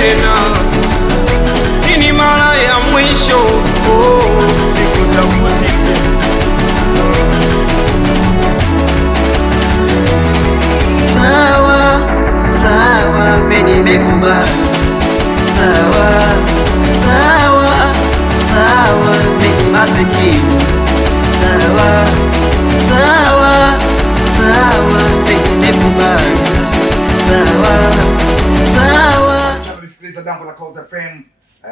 tena, hii ni mara ya mwisho, sikutafuti tena. Sawa sawa, mimi nimekubali. Sawa sawa sawa, mimi masikini. Sawa sawa sawa, mimi nimekubali. Sawa sawa. Nisikiliza Dambo la Clouds FM.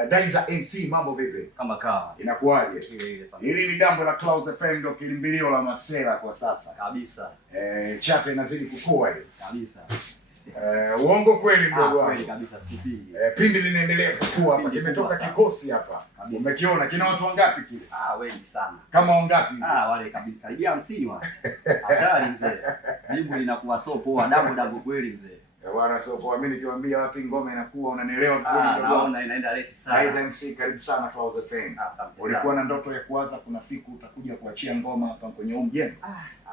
Daiza MC, mambo vipi? Kama kawa. Inakuaje? Hili ni Dambo la Clouds FM, ndio kilimbilio la masela kwa sasa. Kabisa. Chata inazidi kukua ile. Kabisa. Uongo kweli mdogo wangu. Kweli kabisa, sikipigi. Pindi linaendelea kukua hapa, kimetoka kikosi hapa. Umekiona kina watu wangapi kile? Wengi sana. Kama wangapi? Wale karibia 50 wa. Hatari mzee. Jibu linakuwa so poa, Dambo kweli mzee. Bwana so poa, mimi nikiwaambia watu ngoma inakuwa unanielewa vizuri ndio. Naona inaenda resi sana. Daiza MC, karibu sana Clouds FM. Ulikuwa na ndoto ya kuanza kuna siku utakuja kuachia ngoma hapa kwenye huu mjengo?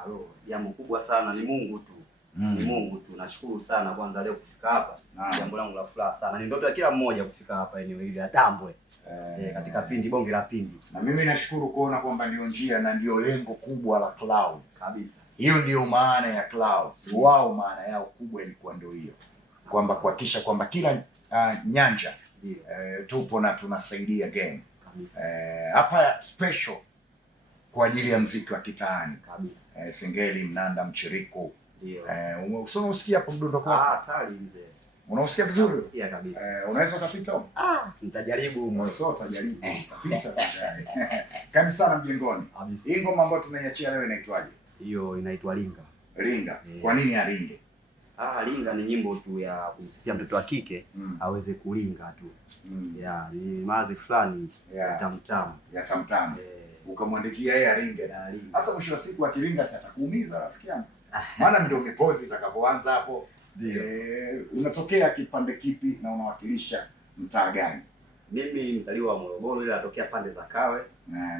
Alo, jambo kubwa sana, ni Mungu tu. Ni Mungu tu. Nashukuru sana kwanza leo kufika hapa. Jambo langu la furaha sana. Ni ndoto ya kila mmoja kufika hapa eneo hili la Tambwe. Katika pindi bonge la pindi. Na mimi nashukuru kuona kwamba ndio njia na ndio lengo kubwa la Clouds. Kabisa. Hiyo ndio maana ya Clouds. Wao maana yao kubwa ilikuwa ndio hiyo. Kwamba kuhakikisha kwamba kila nyanja tupo na tunasaidia game. Kabisa. Hapa special kwa ajili ya muziki wa kitaani. Kabisa. Singeli, mnanda, mchiriko. Ndio. Unasikia hapo mdundo kwa? Hatari mzee. Unasikia vizuri? Unasikia kabisa. Unaweza kupita? Nitajaribu mwanzo, utajaribu. Kapita. Karibu sana mjengoni. Hii ngoma ambayo tunaiachia leo inaitwaje? Hiyo inaitwa Linga. Linga. Kwa nini alinge? Linga ni nyimbo tu ya kumsifia mtoto wa kike aweze kulinga tu. Ni mazi fulani ya tamtam. Ya tamtam. Ukamwandikia yeye alinge. Sasa mwisho wa siku akilinga si atakuumiza rafiki yangu. Maana ndio mipozi itakapoanza hapo. Unatokea kipande kipi na unawakilisha mtaa gani? Mimi mzaliwa wa Morogoro, ila natokea pande za Kawe.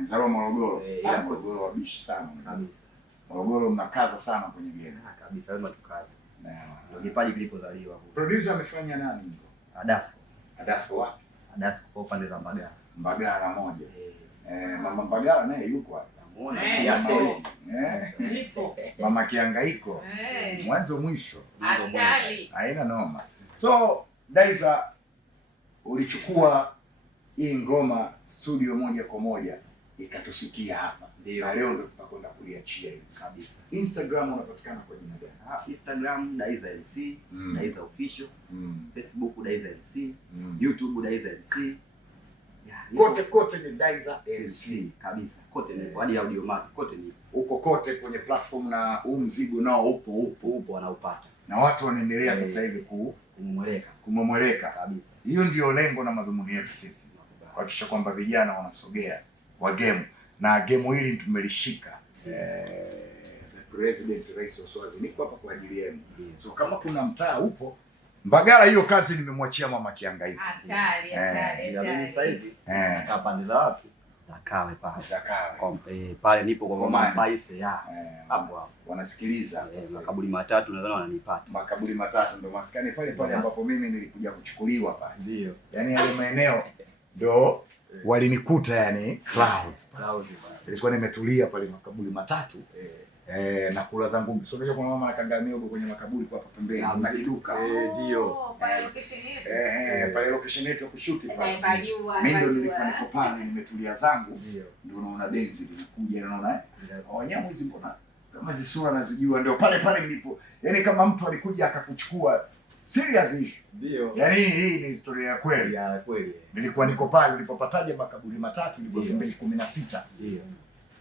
Mzaliwa wa Morogoro. Morogoro wabishi sana kabisa. Morogoro mnakaza sana kwenye game. Kabisa, lazima tukaze. Ndio kipaji kilipozaliwa huko. Producer amefanya nani? Adasco. Adasco wapi? Adasco kwa pande za Mbagala. Mbagala moja. Mama Mbagala naye yuko hapa. Namuona pia tele. Mama Kiangaiko. Mwanzo mwisho. Haina noma. So, Daiza, ulichukua hii ngoma studio moja kwa moja ikatusikia hapa. Na leo ndio tutakwenda kuiachia hivi kabisa. Instagram unapatikana kwa jina gani? Instagram Daiza MC, Daiza Official. Facebook Daiza MC, YouTube Daiza MC. Kote ni Daiza MC kabisa. Kote ni hadi audio mark, kote ni uko kote kwenye platform, na huu mzigo nao upo wanaupata. Na watu wanaendelea sasa hivi kumomoleka kabisa. Hiyo ndio lengo na madhumuni yetu sisi. Kuhakikisha kwamba vijana wanasogea wa game, na game hili tumelishika. The President Rais Oswazi niko hapa kwa ajili yenu. So kama kuna mtaa upo Mbagala, hiyo kazi nimemwachia Mama Kiangaiko. Hatari. Mimi sasa hivi nakaa pande za wapi? Za Kawe pale. Za Kawe. Pale nipo kwa Mama Paise hapo. Wanasikiliza. Makaburi matatu nadhani wananipata. Makaburi matatu ndio maskani pale ambapo mimi nilikuja kuchukuliwa pale. Ndio. Yaani yale maeneo ndio walinikuta, yani Clouds. Nilikuwa nimetulia pale makaburi matatu. Na kula zangu. So unajua kwa mama anakangamia huko kwenye makaburi kwa hapa pembeni na kiduka. Ndio. Pale location yetu. Pale location yetu ya kushuti pale. Mimi ndio nilikuwa niko pale nimetulia zangu. Ndio unaona densi linakuja, unaona wanyama hizi mbona kama zisura nazijua, ndio pale nilipo. Yaani kama mtu alikuja akakuchukua serious issue. Ndio. Yaani hii ni historia ya kweli. Ya kweli. Nilikuwa niko pale ulipopataje makaburi matatu ilikuwa 2016. Ndio.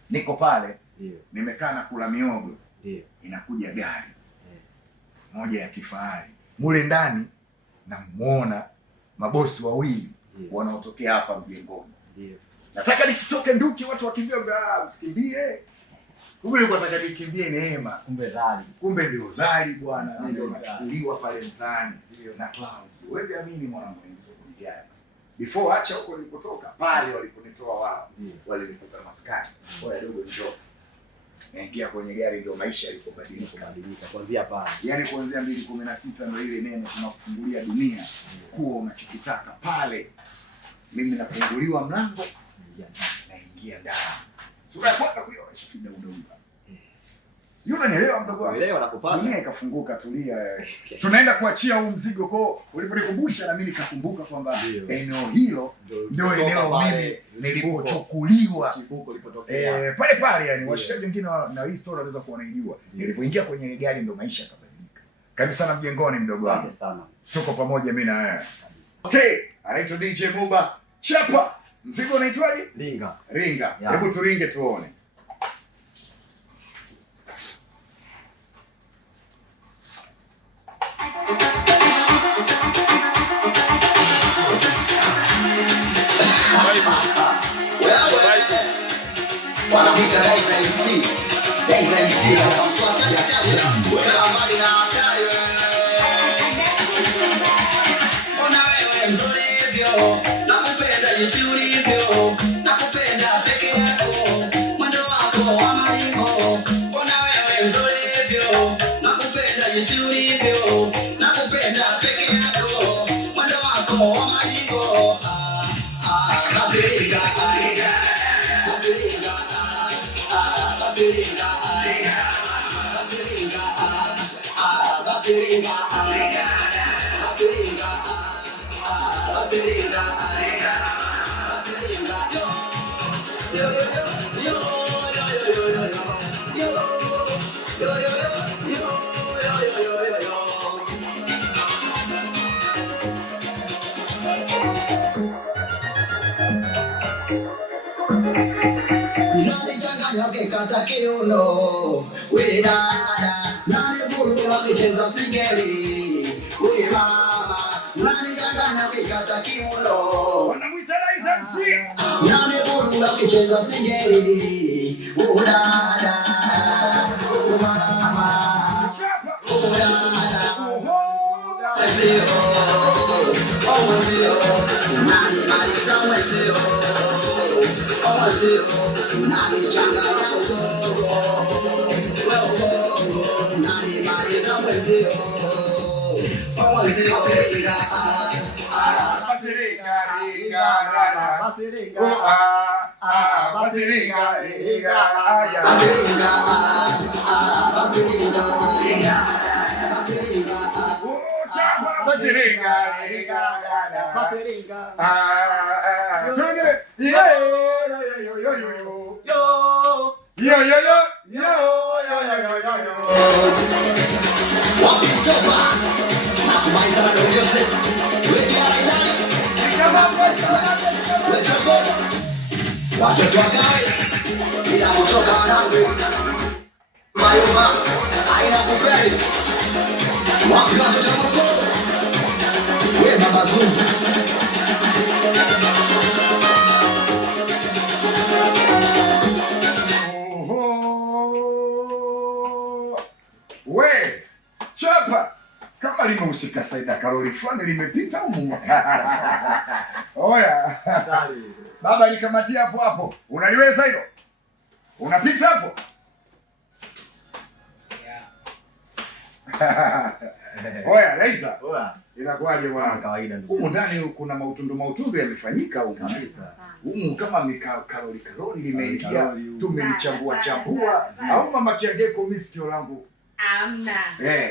Niko pale. Ndio. Nimekaa na kula miogo. Ndio. Inakuja gari moja ya kifahari. Mule ndani namuona mabosi wawili wanaotokea hapa mjengoni. Ndio. Nataka nikitoke nduki watu wakimbia, msikimbie. Kumbe nilikuwa nataka nikimbie Neema. Kumbe ndio Zari bwana. Ndio nachukuliwa pale mtaani na Clouds. Huwezi amini mwanangu nilizokuja. Before acha huko nilipotoka, pale waliponitoa wao. Walinikuta maskani. Oya dogo njoo. naingia kwenye gari ndio maisha yalipobadilika kuanzia pale. Yaani kuanzia 2016 ndio ile neno tunakufungulia dunia kuwa unachokitaka pale. Mimi nafunguliwa mlango naingia ndani. Sura ya kwanza kuiona shifida udogo. Sio unanielewa mdogo wangu? Unaelewa na kupata. Dunia ikafunguka, tulia. Tunaenda kuachia huu mzigo kwa uliponikumbusha na mimi nikakumbuka kwamba eneo hilo ndio eneo mimi nilipochukuliwa. Kibuko ilipotokea. Pale pale yani washikaji wengine na hii story wanaweza kuwa wanaijua. Nilipoingia kwenye ile gari ndio maisha yakabadilika. Karibu sana mjengoni mdogo wangu. Asante sana. Tuko pamoja mimi na wewe. Okay, anaitwa DJ Muba. Chapa. Mzigo unaitwaje? Ringa. Ringa. Hebu turinge tuone. Wanapita Daiza MC. Daiza MC na mtu hatari hatari. Wewe mbali na hatari wewe. Ona wewe mzuri hivyo. Nakupenda jinsi ulivyo. Nakupenda peke yako. Mwendo wako wa maringo. Ona wewe mzuri hivyo. Nakupenda jinsi ulivyo. Nakupenda peke yako. Mwendo wako wa maringo. Basirika. Basirika. Basiringa, Basiringa, Basiringa, Basiringa, yo yo yo yo yo yo yo yo yo kata kiuno, we dada, nani buru wakicheza singeli, we mama, nani dada kata kiuno, wanamuita Daiza MC. Nani buru wakicheza singeli, we dada, we mama, we dada, mwezio, oh mwezio, nani maliza mwezio, oh mwezio, nani changanya watoto wakae ila kutoka wanangu mayuma aina kufeli wapi watoto wangu we baba zungu we chapa kama limehusika Saida Karoli fulani limepita huko. Oya. Baba likamatia hapo hapo. Unaliweza hilo? Unapita hapo? Oya, Daiza. Oya. Inakuaje bwana? Kawaida ndugu. Huko ndani kuna mautundu yamefanyika huko. Kabisa. Huko kama Karoli limeingia tumelichambua chambua au mama Kiangeko mimi sikio langu. Amna.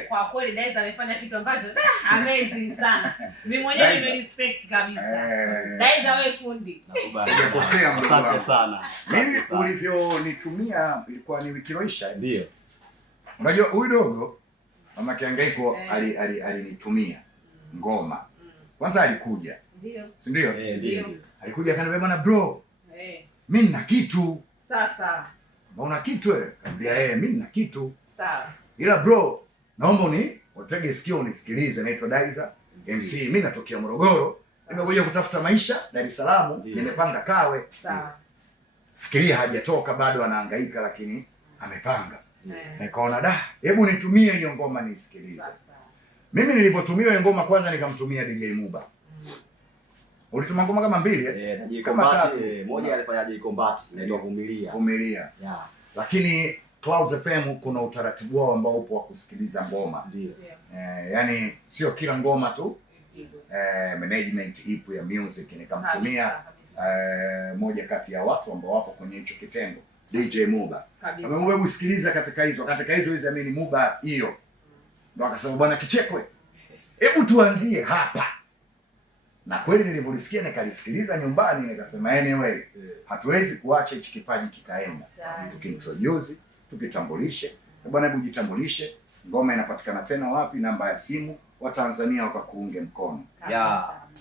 Kwa kweli Daiza amefanya kitu ambacho amazing sana. Mimi mwenyewe nimerespect kabisa. Daiza wewe fundi. Sijakosea mdogo wangu. Asante sana. Mimi ulivyonitumia ilikuwa ni wiki iliyosha. Ndio. Unajua huyu dogo mama Kiangeko alinitumia ngoma. Kwanza alikuja. Ndio. Si ndio? Ndio. Alikuja akaniambia bwana bro. Mimi nina kitu. Sasa. Una kitu wewe? Nikamwambia mimi nina kitu. Sawa. Ila bro, naomba utege sikio unisikilize. Naitwa Daiza MC. Mimi natokea Morogoro. Nimekuja kutafuta maisha Dar es Salaam. Nimepanga Kawe. Sawa. Fikiria hajatoka bado anahangaika lakini amepanga. Nikaona hebu nitumie hiyo ngoma nisikilize. Mimi nilivyotumia hiyo ngoma kwanza nikamtumia DJ Muba. Ulituma ngoma kama mbili DJ Combat, moja alifanya DJ Combat inaitwa Vumilia. Vumilia. Lakini Clouds FM kuna utaratibu wao ambao upo wa kusikiliza ngoma. Ndio. Yani sio kila ngoma tu. Management ipo ya music nikamtumia moja kati ya watu ambao wapo kwenye hicho kitengo, DJ Muba. Wewe usikiliza katika hizo hizo amini Muba hiyo. Ndio akasema bwana Kichekwe, hebu tuanzie hapa. Na kweli nilivyolisikia nikalisikiliza nyumbani nikasema anyway, hatuwezi kuacha hichi kipaji kikaenda. Tukintroduce, tukitambulishe. Bwana hebu jitambulishe. Ngoma inapatikana tena wapi? Namba ya simu wa Tanzania wakakuunge mkono.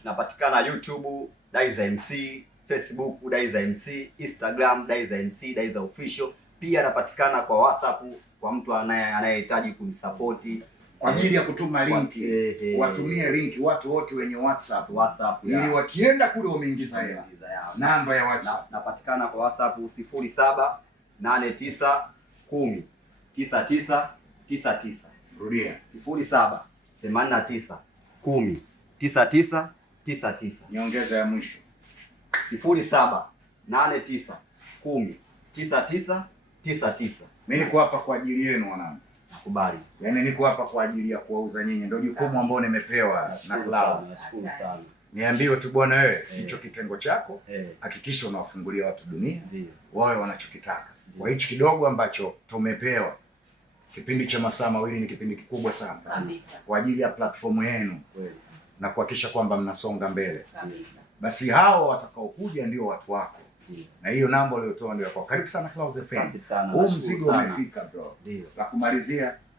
Napatikana YouTube Daiza MC, Facebook Daiza MC, Instagram Daiza MC, Daiza Official. Pia napatikana kwa WhatsApp kwa mtu anayehitaji kunisupport kwa ajili ya kutuma linki. Watumie linki watu wote wenye WhatsApp ili wakienda kule wameingiza hela. Namba ya WhatsApp napatikana kwa WhatsApp 0789109999. Rudia 0789109999. Nyongeza ya mwisho 0789109999. Mimi niko hapa kwa ajili yenu wanangu. Nakubali. Yaani niko hapa kwa ajili ya kuwauza nyinyi, ndio jukumu ambalo nimepewa na Clouds. Nashukuru sana. Niambiwe tu bwana wewe, hicho kitengo chako hakikisha unawafungulia watu dunia. Wao wanachokitaka. Kwa hichi kidogo ambacho tumepewa. Kipindi cha masaa mawili ni kipindi kikubwa sana. Kwa ajili ya platform yenu. Na kuhakikisha kwamba mnasonga mbele. Basi hao watakaokuja ndio watu wako. Na hiyo namba uliyotoa ndio kwa. Karibu sana Clouds FM. Huu mzigo umefika bro. Ndio.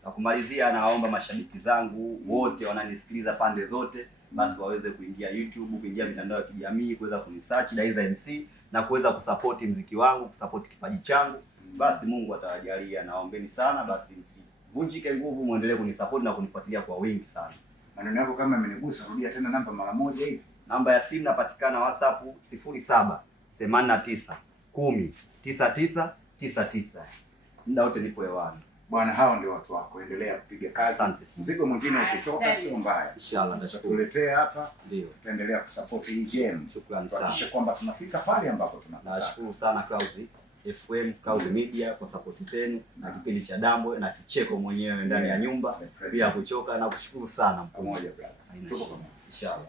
La kumalizia naomba mashabiki zangu wote wananisikiliza pande zote basi waweze kuingia YouTube, kuingia mitandao ya kijamii, kuweza kunisearch Daiza MC na kuweza kusupport muziki wangu, kusupport kipaji changu. Basi Mungu atawajalia. Naombeni sana basi msivunjike nguvu, muendelee kunisupport na kunifuatilia kwa wingi sana. Maneno yako kama yamenigusa, rudia tena namba mara moja hivi. Namba ya simu napatikana WhatsApp 0789109999. Muda wote nipo hewani. Bwana hao ndio watu wako, endelea kupiga kazi. Asante. Mzigo mwingine ukitoka sio mbaya. Inshallah tutakuletea hapa. Ndio. Tutaendelea kusupport hii game. Shukrani sana. Hakikisha kwamba tunafika pale ambapo tunataka. Nashukuru sana Clouds FM, Clouds Media kwa support zenu na kipindi cha Dambwe na Kicheko mwenyewe ndani ya nyumba bila kuchoka, na kushukuru sana pamoja brother. Tuko pamoja. Inshallah.